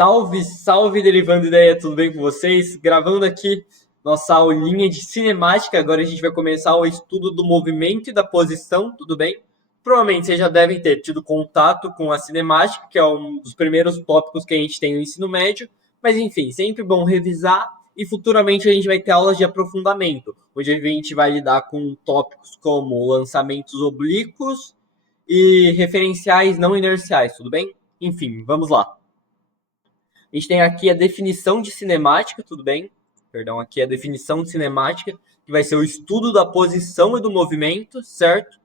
Salve, salve, Derivando Ideia, tudo bem com vocês? Gravando aqui nossa aulinha de cinemática, agora a gente vai começar o estudo do movimento e da posição, tudo bem? Provavelmente vocês já devem ter tido contato com a cinemática, que é um dos primeiros tópicos que a gente tem no ensino médio, mas enfim, sempre bom revisar e futuramente a gente vai ter aulas de aprofundamento, onde a gente vai lidar com tópicos como lançamentos oblíquos e referenciais não inerciais, tudo bem? Enfim, vamos lá. A gente tem aqui a definição de cinemática, tudo bem? Perdão, aqui a definição de cinemática, que vai ser o estudo da posição e do movimento, certo?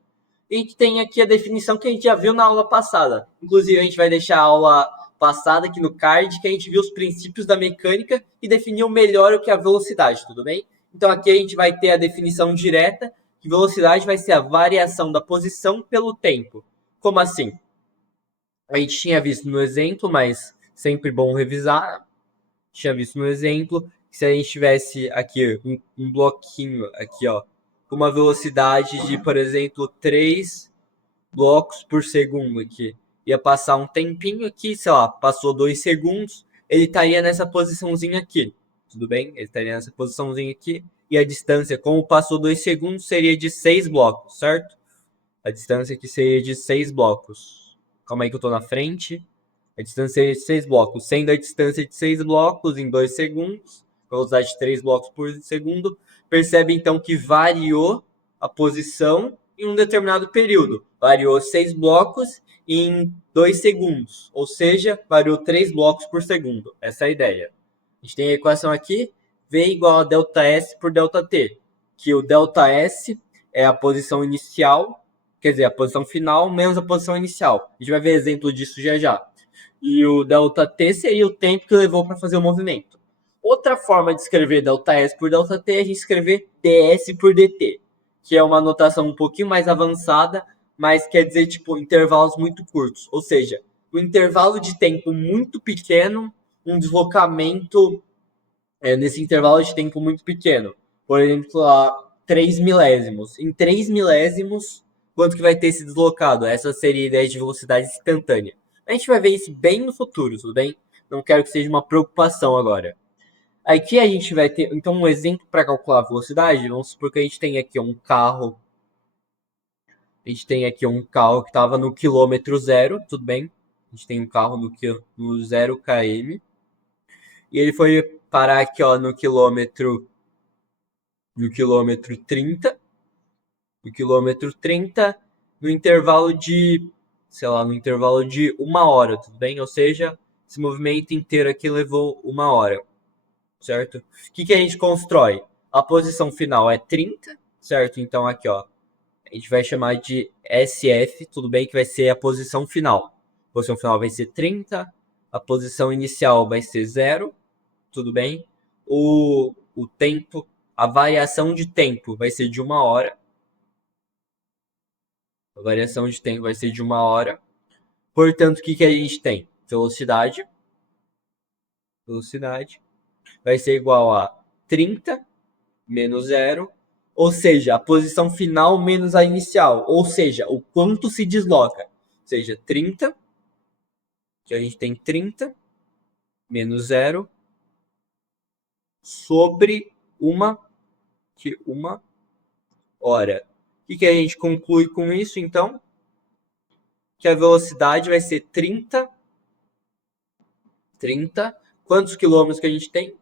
E a gente tem aqui a definição que a gente já viu na aula passada. Inclusive, a gente vai deixar a aula passada aqui no card, que a gente viu os princípios da mecânica e definiu melhor o que é a velocidade, tudo bem? Então aqui a gente vai ter a definição direta, que velocidade vai ser a variação da posição pelo tempo. Como assim? A gente tinha visto no exemplo, mas sempre bom revisar. Tinha visto no exemplo que se a gente tivesse aqui um bloquinho aqui, ó, com uma velocidade de, por exemplo, 3 blocos por segundo aqui, ia passar um tempinho aqui, sei lá, passou 2 segundos, ele estaria nessa posiçãozinha aqui, tudo bem? Ele estaria nessa posiçãozinha aqui, e a distância, como passou 2 segundos, seria de 6 blocos, certo? A distância aqui seria de 6 blocos. Calma aí que eu tô na frente. A distância é de 6 blocos, sendo a distância de 6 blocos em 2 segundos, velocidade de 3 blocos por segundo, percebe então que variou a posição em um determinado período. Variou 6 blocos em 2 segundos, ou seja, variou 3 blocos por segundo. Essa é a ideia. A gente tem a equação aqui, V igual a ΔS por ΔT, que o ΔS é a posição inicial, quer dizer, a posição final menos a posição inicial. A gente vai ver exemplo disso já já. E o ΔT seria o tempo que levou para fazer o movimento. Outra forma de escrever ΔS por ΔT é a gente escrever ds por dt, que é uma notação um pouquinho mais avançada, mas quer dizer tipo intervalos muito curtos. Ou seja, um intervalo de tempo muito pequeno, um deslocamento nesse intervalo de tempo muito pequeno. Por exemplo, 3 milésimos. Em 3 milésimos, quanto que vai ter se deslocado? Essa seria a ideia de velocidade instantânea. A gente vai ver isso bem no futuro, tudo bem? Não quero que seja uma preocupação agora. Aqui a gente vai ter, então, um exemplo para calcular a velocidade. Vamos supor que a gente tem aqui um carro. A gente tem aqui um carro que estava no quilômetro zero, tudo bem? A gente tem um carro no 0 km. E ele foi parar aqui, ó, no quilômetro 30. No quilômetro 30, no intervalo de, sei lá, no intervalo de 1 hora, tudo bem? Ou seja, esse movimento inteiro aqui levou 1 hora, certo? O que a gente constrói? A posição final é 30, certo? Então aqui, ó, a gente vai chamar de SF, tudo bem? Que vai ser a posição final. A posição final vai ser 30, a posição inicial vai ser 0, tudo bem? O tempo, a variação de tempo vai ser de 1 hora. A variação de tempo vai ser de 1 hora. Portanto, o que a gente tem? Velocidade. Velocidade vai ser igual a 30 menos 0. Ou seja, a posição final menos a inicial. Ou seja, o quanto se desloca. Ou seja, 30. Que a gente tem 30 menos 0 sobre 1 hora. O que a gente conclui com isso, então? Que a velocidade vai ser 30. Quantos quilômetros que a gente tem?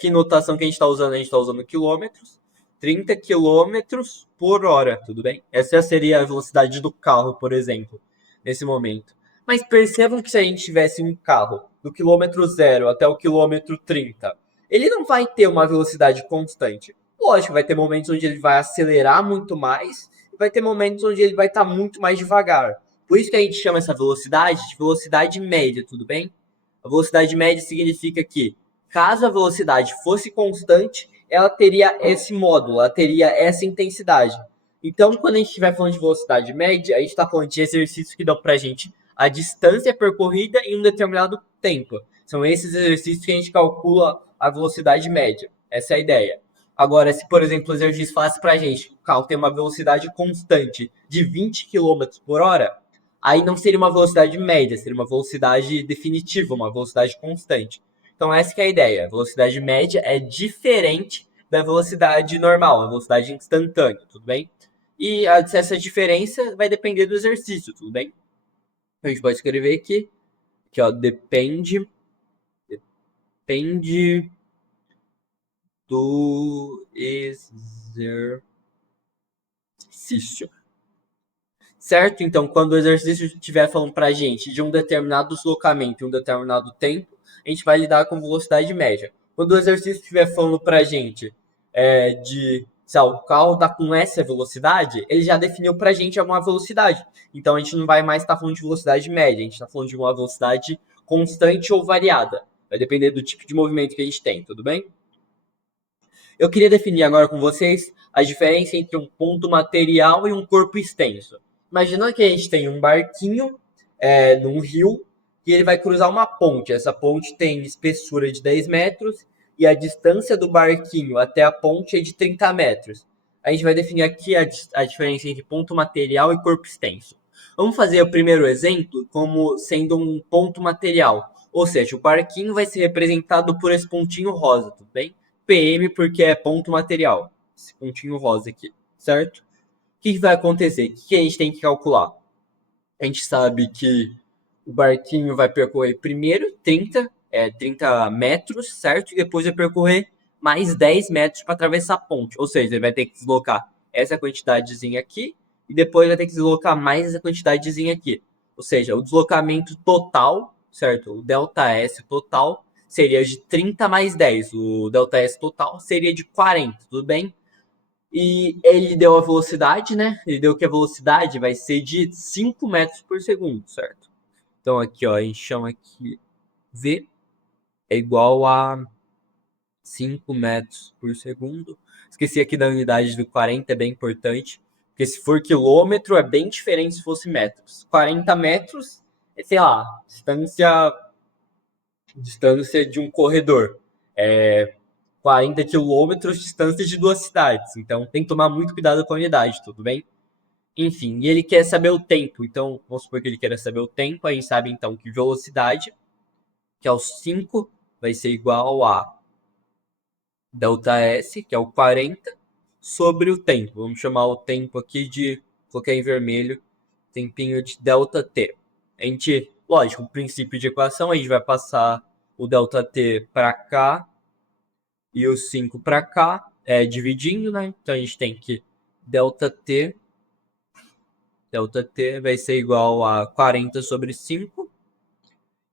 Que notação que a gente está usando? A gente está usando quilômetros. 30 quilômetros por hora, tudo bem? Essa seria a velocidade do carro, por exemplo, nesse momento. Mas percebam que se a gente tivesse um carro do quilômetro 0 até o quilômetro 30, ele não vai ter uma velocidade constante. Lógico, vai ter momentos onde ele vai acelerar muito mais e vai ter momentos onde ele vai estar muito mais devagar. Por isso que a gente chama essa velocidade de velocidade média, tudo bem? A velocidade média significa que, caso a velocidade fosse constante, ela teria esse módulo, ela teria essa intensidade. Então, quando a gente estiver falando de velocidade média, a gente está falando de exercícios que dão para a gente a distância percorrida em um determinado tempo. São esses exercícios que a gente calcula a velocidade média. Essa é a ideia. Agora, se, por exemplo, o exercício falasse para a gente que o carro tem uma velocidade constante de 20 km por hora, aí não seria uma velocidade média, seria uma velocidade definitiva, uma velocidade constante. Então essa que é a ideia. A velocidade média é diferente da velocidade normal, a velocidade instantânea, tudo bem? E essa diferença vai depender do exercício, tudo bem? A gente pode escrever aqui ó, depende do exercício. Certo? Então, quando o exercício estiver falando para a gente de um determinado deslocamento e um determinado tempo, a gente vai lidar com velocidade média. Quando o exercício estiver falando para a gente de, sei lá, o carro está com essa velocidade, ele já definiu para a gente uma velocidade. Então, a gente não vai mais estar falando de velocidade média, a gente está falando de uma velocidade constante ou variada. Vai depender do tipo de movimento que a gente tem, tudo bem? Eu queria definir agora com vocês a diferença entre um ponto material e um corpo extenso. Imagina que a gente tem um barquinho num rio e ele vai cruzar uma ponte. Essa ponte tem espessura de 10 metros e a distância do barquinho até a ponte é de 30 metros. A gente vai definir aqui a diferença entre ponto material e corpo extenso. Vamos fazer o primeiro exemplo como sendo um ponto material. Ou seja, o barquinho vai ser representado por esse pontinho rosa, tudo bem? PM porque é ponto material. Esse pontinho rosa aqui, certo? O que vai acontecer? O que a gente tem que calcular? A gente sabe que o barquinho vai percorrer primeiro 30 metros, certo? E depois vai percorrer mais 10 metros para atravessar a ponte. Ou seja, ele vai ter que deslocar essa quantidadezinha aqui e depois vai ter que deslocar mais essa quantidadezinha aqui. Ou seja, o deslocamento total, certo? O ΔS total seria de 30 mais 10. O ΔS total seria de 40, tudo bem? E ele deu a velocidade, né? Ele deu que a velocidade vai ser de 5 metros por segundo, certo? Então aqui, ó, a gente chama aqui V é igual a 5 metros por segundo. Esqueci aqui da unidade do 40, é bem importante. Porque se for quilômetro, é bem diferente se fosse metros. 40 metros é, sei lá, distância de um corredor. 40 quilômetros, distância de 2 cidades. Então tem que tomar muito cuidado com a unidade, tudo bem? Enfim, e ele quer saber o tempo. Então, vamos supor que ele queira saber o tempo. A gente sabe então que velocidade, que é o 5, vai ser igual a ΔS, que é o 40, sobre o tempo. Vamos chamar o tempo aqui de, colocar em vermelho, tempinho de ΔT. A gente, lógico, o princípio de equação, a gente vai passar o ΔT para cá e o 5 para cá, dividindo, né? Então a gente tem que ΔT vai ser igual a 40 sobre 5.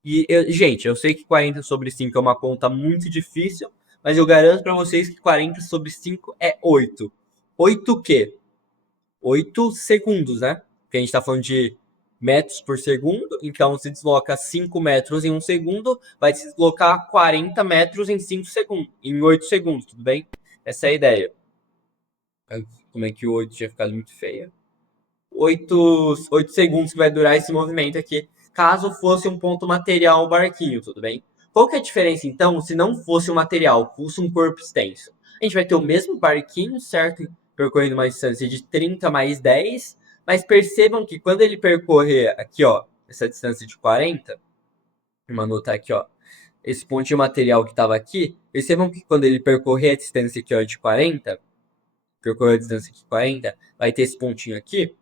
E, gente, eu sei que 40 sobre 5 é uma conta muito difícil, mas eu garanto para vocês que 40 sobre 5 é 8. 8 o quê? 8 segundos, né? Porque a gente está falando de metros por segundo, então se desloca 5 metros em 1 segundo, vai se deslocar 40 metros em 5 segundos, em 8 segundos, tudo bem? Essa é a ideia. Como é que o 8 tinha ficado muito feia? 8 segundos que vai durar esse movimento aqui, caso fosse um ponto material o barquinho, tudo bem? Qual que é a diferença, então, se não fosse um material, fosse um corpo extenso? A gente vai ter o mesmo barquinho, certo? Percorrendo uma distância de 30 mais 10, mas percebam que quando ele percorrer aqui, ó, essa distância de 40, vou anotar aqui, ó, esse pontinho material que estava aqui, percebam que quando ele percorrer a distância aqui, ó, de 40, percorrer a distância de 40, vai ter esse pontinho aqui.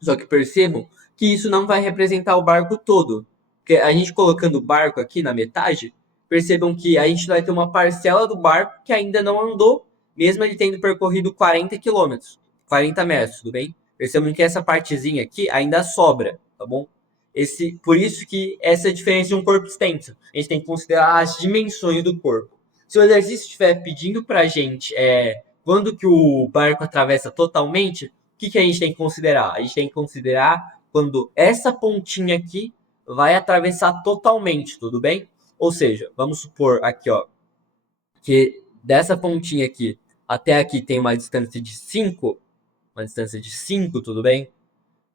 Só que percebam que isso não vai representar o barco todo. Porque a gente colocando o barco aqui na metade, percebam que a gente vai ter uma parcela do barco que ainda não andou, mesmo ele tendo percorrido 40 quilômetros, 40 metros, tudo bem? Percebam que essa partezinha aqui ainda sobra, tá bom? Por isso que essa é a diferença de um corpo extenso. A gente tem que considerar as dimensões do corpo. Se o exercício estiver pedindo para a gente quando que o barco atravessa totalmente, o que a gente tem que considerar? A gente tem que considerar quando essa pontinha aqui vai atravessar totalmente, tudo bem? Ou seja, vamos supor aqui, ó, que dessa pontinha aqui até aqui tem uma distância de 5, tudo bem?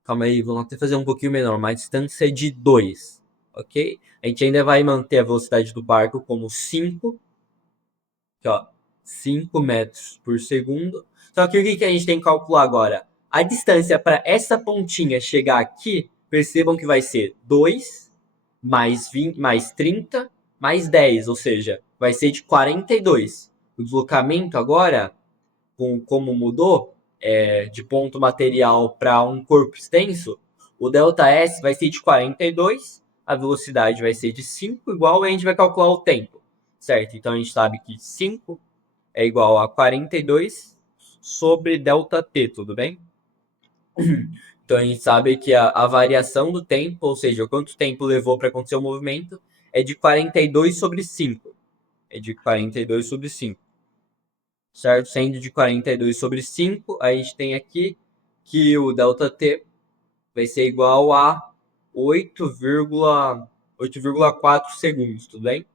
Calma aí, vamos até fazer um pouquinho menor, uma distância de 2, ok? A gente ainda vai manter a velocidade do barco como 5, aqui, ó, 5 metros por segundo. Só que o que a gente tem que calcular agora? A distância para essa pontinha chegar aqui, percebam que vai ser 2 mais 20, mais 30 mais 10, ou seja, vai ser de 42. O deslocamento agora, como mudou de ponto material para um corpo extenso, o ΔS vai ser de 42, a velocidade vai ser de 5, igual a gente vai calcular o tempo, certo? Então a gente sabe que 5 é igual a 42 sobre ΔT, tudo bem? Então a gente sabe que a variação do tempo, ou seja, quanto tempo levou para acontecer o movimento, é de 42 sobre 5. É de 42 sobre 5. Certo? Sendo de 42 sobre 5, a gente tem aqui que o ΔT vai ser igual a 8,4 segundos, tudo bem?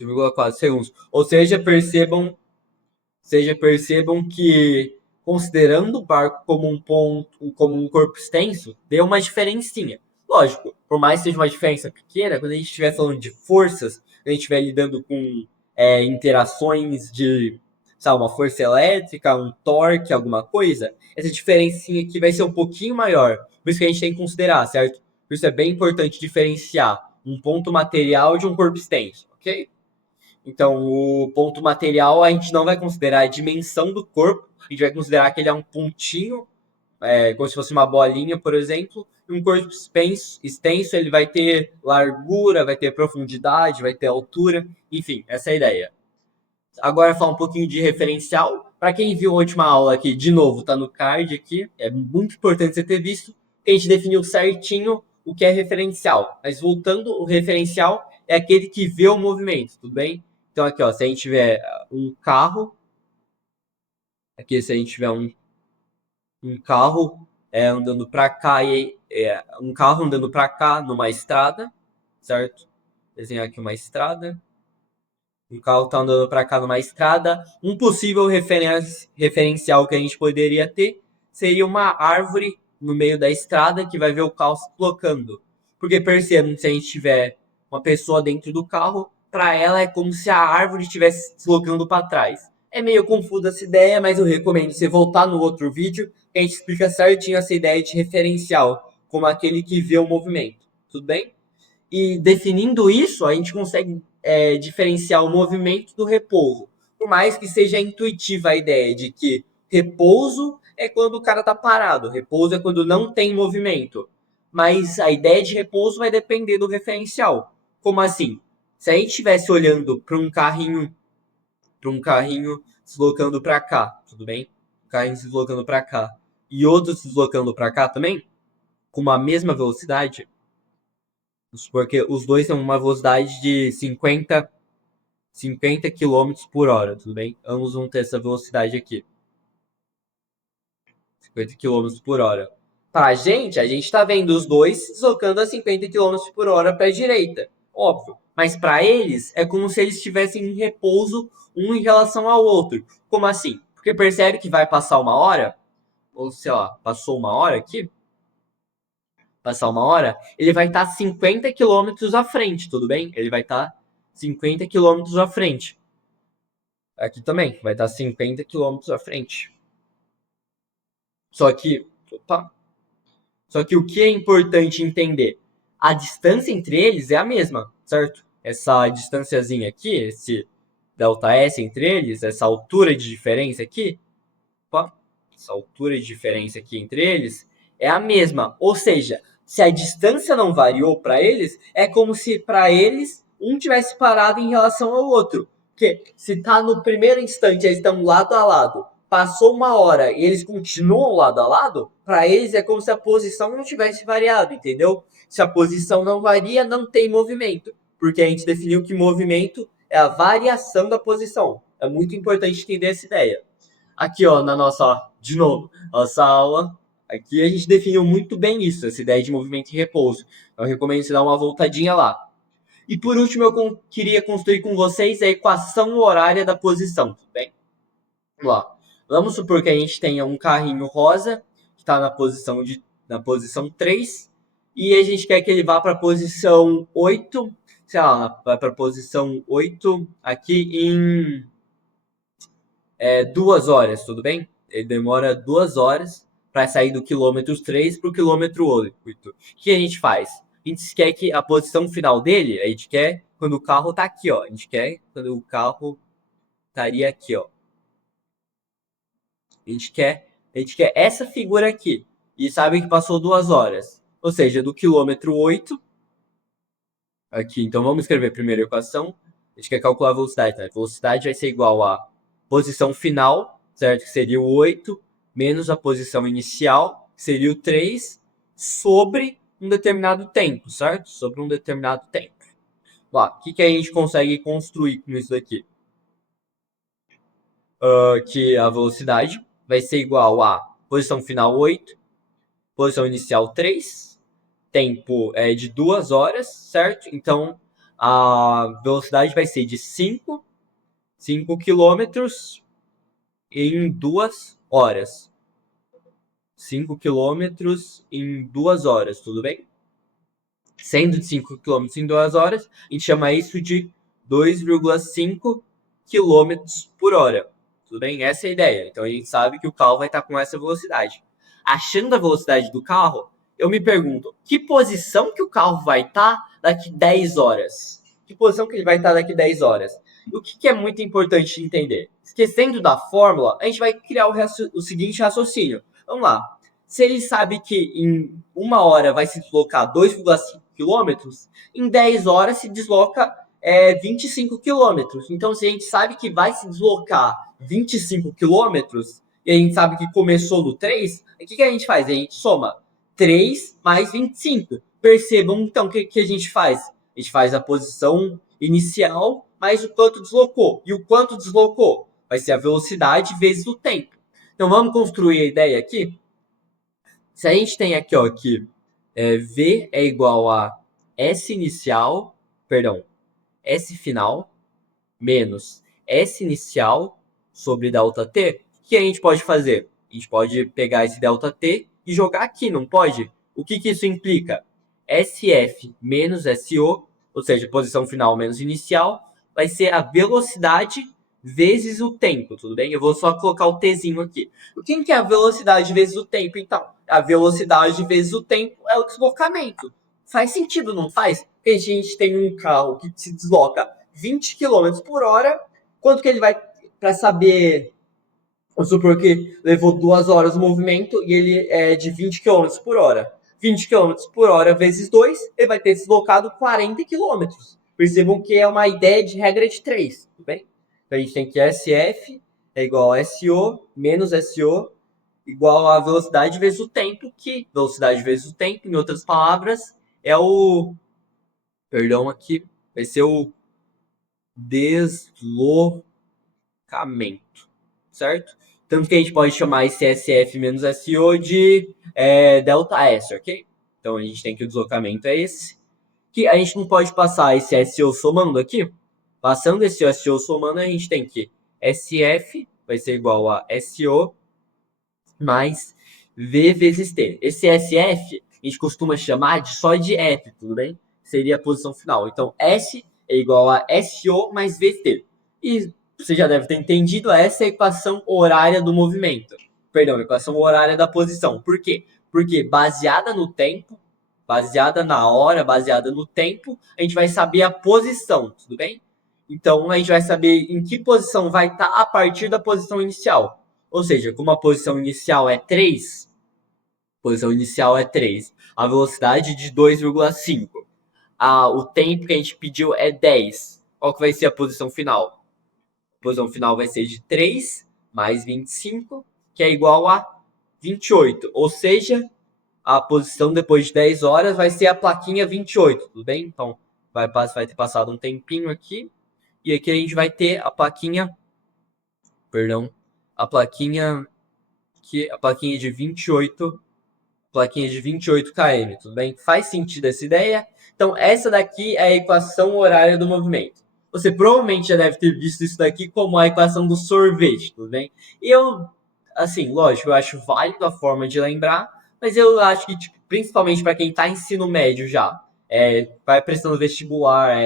8,4 segundos. Ou percebam que, considerando o barco como um ponto, como um corpo extenso, deu uma diferencinha. Lógico, por mais que seja uma diferença pequena, quando a gente estiver falando de forças, quando a gente estiver lidando com interações de, sabe, uma força elétrica, um torque, alguma coisa, essa diferencinha aqui vai ser um pouquinho maior. Por isso que a gente tem que considerar, certo? Por isso é bem importante diferenciar um ponto material de um corpo extenso, ok? Então, o ponto material a gente não vai considerar a dimensão do corpo, a gente vai considerar que ele é um pontinho, como se fosse uma bolinha, por exemplo. E um corpo extenso, ele vai ter largura, vai ter profundidade, vai ter altura, enfim, essa é a ideia. Agora, falar um pouquinho de referencial. Para quem viu a última aula aqui, de novo, tá no card aqui, é muito importante você ter visto, que a gente definiu certinho o que é referencial. Mas voltando, o referencial é aquele que vê o movimento, tudo bem? Então aqui, ó, se a gente tiver um carro, aqui se a gente tiver um carro andando para cá e um carro andando para cá numa estrada, certo? Desenhar aqui uma estrada. Um carro está andando para cá numa estrada. Um possível referencial que a gente poderia ter seria uma árvore no meio da estrada que vai ver o carro se deslocando. Porque percebam, se a gente tiver uma pessoa dentro do carro, para ela é como se a árvore estivesse se deslocando para trás. É meio confusa essa ideia, mas eu recomendo você voltar no outro vídeo que a gente explica certinho essa ideia de referencial, como aquele que vê o movimento. Tudo bem? E definindo isso, a gente consegue diferenciar o movimento do repouso. Por mais que seja intuitiva a ideia de que repouso é quando o cara está parado, repouso é quando não tem movimento. Mas a ideia de repouso vai depender do referencial. Como assim? Se a gente estivesse olhando para um carrinho se deslocando para cá, tudo bem? Um carrinho se deslocando para cá e outro se deslocando para cá também, com a mesma velocidade, porque os dois têm uma velocidade de 50 km por hora, tudo bem? Ambos vão ter essa velocidade aqui. 50 km por hora. Pra gente, a gente tá vendo os dois deslocando a 50 km por hora para a direita. Óbvio. Mas para eles, é como se eles estivessem em repouso um em relação ao outro. Como assim? Porque percebe que vai passar uma hora, ou sei lá, passou uma hora aqui, passar uma hora, ele vai estar 50 km à frente, tudo bem? Ele vai estar 50 km à frente. Aqui também, vai estar 50 km à frente. Só que, só que o que é importante entender? A distância entre eles é a mesma, certo? Essa distânciazinha aqui, esse ΔS entre eles, essa altura de diferença aqui, essa altura de diferença aqui entre eles é a mesma. Ou seja, se a distância não variou para eles, é como se para eles um tivesse parado em relação ao outro. Porque se tá no primeiro instante eles estão lado a lado, passou uma hora e eles continuam lado a lado, para eles é como se a posição não tivesse variado, entendeu? Se a posição não varia, não tem movimento, porque a gente definiu que movimento é a variação da posição. É muito importante entender essa ideia. Aqui, ó, na nossa, ó, de novo, nossa aula, aqui a gente definiu muito bem isso, essa ideia de movimento e repouso. Então, eu recomendo você dar uma voltadinha lá. E por último, eu queria construir com vocês a equação horária da posição, tudo bem? Vamos lá. Vamos supor que a gente tenha um carrinho rosa, que está na posição 3, e a gente quer que ele vá para a posição 8, sei lá, vai para a posição 8 aqui em 2 horas, tudo bem? ele demora 2 horas para sair do quilômetro 3 para o quilômetro 8. O que a gente faz? A gente quer que a posição final dele, a gente quer quando o carro tá aqui, ó. A gente quer quando o carro estaria aqui, ó. A gente quer essa figura aqui. E sabe que passou 2 horas. Ou seja, do quilômetro 8 aqui. Então vamos escrever a primeira equação. A gente quer calcular a velocidade. Né? A velocidade vai ser igual a posição final, certo? Que seria o 8, menos a posição inicial, que seria o 3, sobre um determinado tempo, certo? Sobre um determinado tempo. Lá, o que a gente consegue construir com isso daqui? Que a velocidade vai ser igual a posição final 8, posição inicial 3, tempo é de 2 horas, certo? Então, a velocidade vai ser de 5 quilômetros em 2 horas. 5 quilômetros em 2 horas, tudo bem? Sendo de 5 quilômetros em 2 horas, a gente chama isso de 2,5 quilômetros por hora. Tudo bem? Essa é a ideia. Então a gente sabe que o carro vai estar com essa velocidade. Achando a velocidade do carro, eu me pergunto, que posição que o carro vai estar daqui 10 horas? Que posição que ele vai estar daqui 10 horas? E o que é muito importante entender? Esquecendo da fórmula, a gente vai criar o seguinte raciocínio. Vamos lá. Se ele sabe que em 1 hora vai se deslocar 2,5 quilômetros, em 10 horas se desloca 25 quilômetros. Então, se a gente sabe que vai se deslocar 25 quilômetros, e a gente sabe que começou no 3, o que a gente faz? A gente soma 3 mais 25. Percebam, então, o que a gente faz? A gente faz a posição inicial mais o quanto deslocou. E o quanto deslocou? Vai ser a velocidade vezes o tempo. Então, vamos construir a ideia aqui? Se a gente tem aqui, ó, que V é igual a S inicial, perdão, S final, menos S inicial sobre ΔT, o que a gente pode fazer? A gente pode pegar esse ΔT e jogar aqui, não pode? O que isso implica? SF menos SO, ou seja, posição final menos inicial, vai ser a velocidade vezes o tempo, tudo bem? Eu vou só colocar o Tzinho aqui. O que é a velocidade vezes o tempo, então? A velocidade vezes o tempo é o deslocamento. Faz sentido, não faz? Porque a gente tem um carro que se desloca 20 km por hora, quanto que ele vai, para saber, vamos supor que levou 2 horas o movimento e ele é de 20 km por hora. 20 km por hora vezes 2, ele vai ter deslocado 40 km. Percebam que é uma ideia de regra de 3, tudo bem? Então a gente tem que SF é igual a SO menos SO igual a velocidade vezes o tempo, que velocidade vezes o tempo, em outras palavras, é o... Perdão aqui, vai ser o deslocamento, certo? Tanto que a gente pode chamar esse SF menos SO de ΔS, ok? Então a gente tem que o deslocamento é esse. Que a gente não pode passar esse SO somando aqui. Passando esse SO somando, a gente tem que SF vai ser igual a SO mais V vezes T. Esse SF a gente costuma chamar só de F, tudo bem? Seria a posição final. Então, S é igual a SO mais VT. E você já deve ter entendido, essa é a equação horária do movimento. Perdão, a equação horária da posição. Por quê? Porque baseada no tempo, baseada na hora, baseada no tempo, a gente vai saber a posição, tudo bem? Então, a gente vai saber em que posição vai estar a partir da posição inicial. Ou seja, como a posição inicial é 3, a velocidade de 2,5. O tempo que a gente pediu é 10. Qual que vai ser a posição final? A posição final vai ser de 3 mais 25, que é igual a 28. Ou seja, a posição depois de 10 horas vai ser a plaquinha 28, tudo bem? Então, vai ter passado um tempinho aqui. E aqui a gente vai ter a plaquinha, perdão, a plaquinha de 28 km, tudo bem? Faz sentido essa ideia? Então, essa daqui é a equação horária do movimento. Você provavelmente já deve ter visto isso daqui como a equação do sorvete, tudo bem? E eu, assim, lógico, eu acho válido a forma de lembrar, mas eu acho que, tipo, principalmente para quem está em ensino médio já, vai prestando vestibular,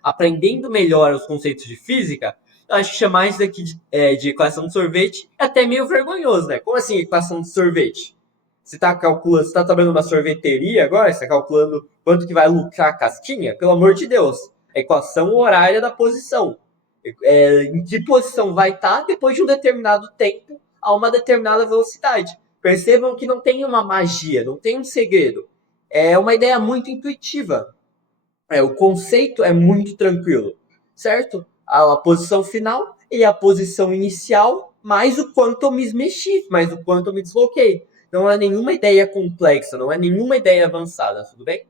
aprendendo melhor os conceitos de física, Eu acho que chamar isso daqui de equação de sorvete é até meio vergonhoso, né? Como assim equação de sorvete? Você está calculando, você está trabalhando numa sorveteria agora? Você está calculando quanto que vai lucrar a casquinha? Pelo amor de Deus. A equação horária da posição. Em que posição vai estar depois de um determinado tempo a uma determinada velocidade. Percebam que não tem uma magia, não tem um segredo. É uma ideia muito intuitiva. O conceito é muito tranquilo, certo? A posição final e a posição inicial, mais o quanto eu me mexi, mais o quanto eu me desloquei. Não é nenhuma ideia complexa, não é nenhuma ideia avançada, tudo bem?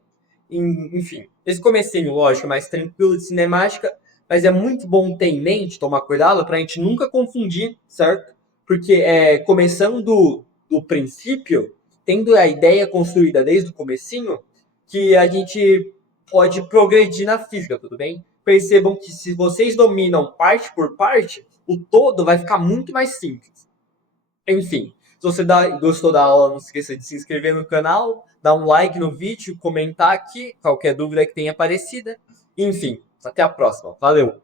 Enfim, esse comecinho, lógico, mais tranquilo de cinemática, mas é muito bom ter em mente, tomar cuidado para a gente nunca confundir, certo? Porque começando do princípio, tendo a ideia construída desde o comecinho, que a gente pode progredir na física, tudo bem? Percebam que se vocês dominam parte por parte, o todo vai ficar muito mais simples. Enfim, se você gostou da aula, não se esqueça de se inscrever no canal, dar um like no vídeo, comentar aqui qualquer dúvida que tenha aparecida. Enfim, até a próxima. Valeu!